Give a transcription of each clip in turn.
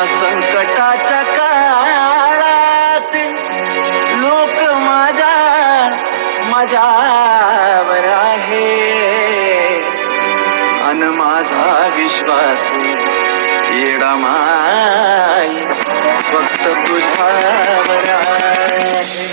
माझ्या संकटाच्या काळात लोक माझ्यावर आहे अन माझा विश्वास येडा माई फक्त तुझ्यावर आहे.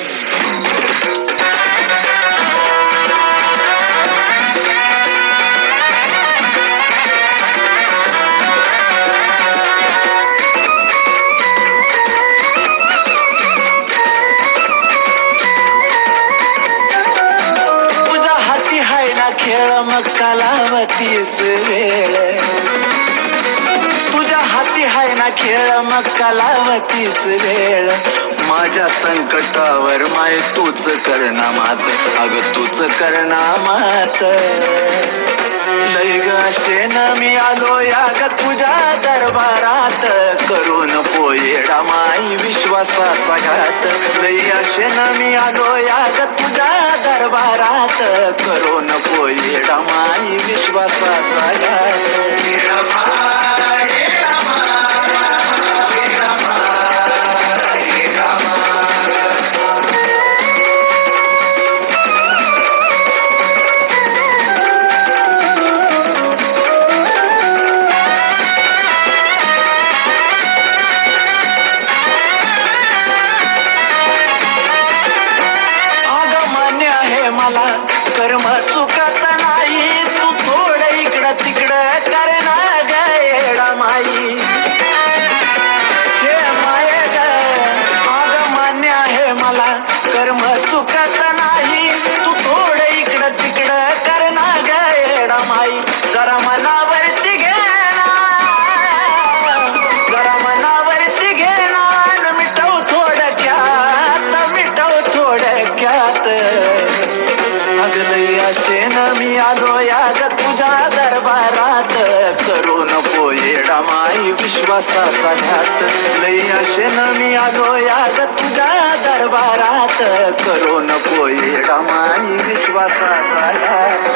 खेळ मग कालावतीस वेळ तुझ्या हाती हाय ना खेळ मग कालावतीस वेळ माझ्या संकटावर माय तूच करना मात अग तूच करना मात लय ग शेन मी आलो या ग तुझ्या दरबारात करून पोयेडा माई विश्वासाचा घात लय शेन मी आलो या ग तुझ्या दरबारात करून पोयेडा माई विश्वासाचा घात. मला कर्म चुकत नाही तू थोडं इकडं तिकडं करना ग येडा माई हे माये ग आग मान्य आहे मला कर्म चुकत नाही तू थोडं इकडं तिकडं करना ग येडा माई जरा मनावरती घेना जरा मनावरती घेना मिटव थोडक्यात अगलई अशेन मी आलो या ग तुझ्या दरबारात करून पोयेडा माई विश्वासाचा घात लई अशेन मी आलो या ग तुझ्या दरबारात करून पोयेडा माई विश्वासाचा घात.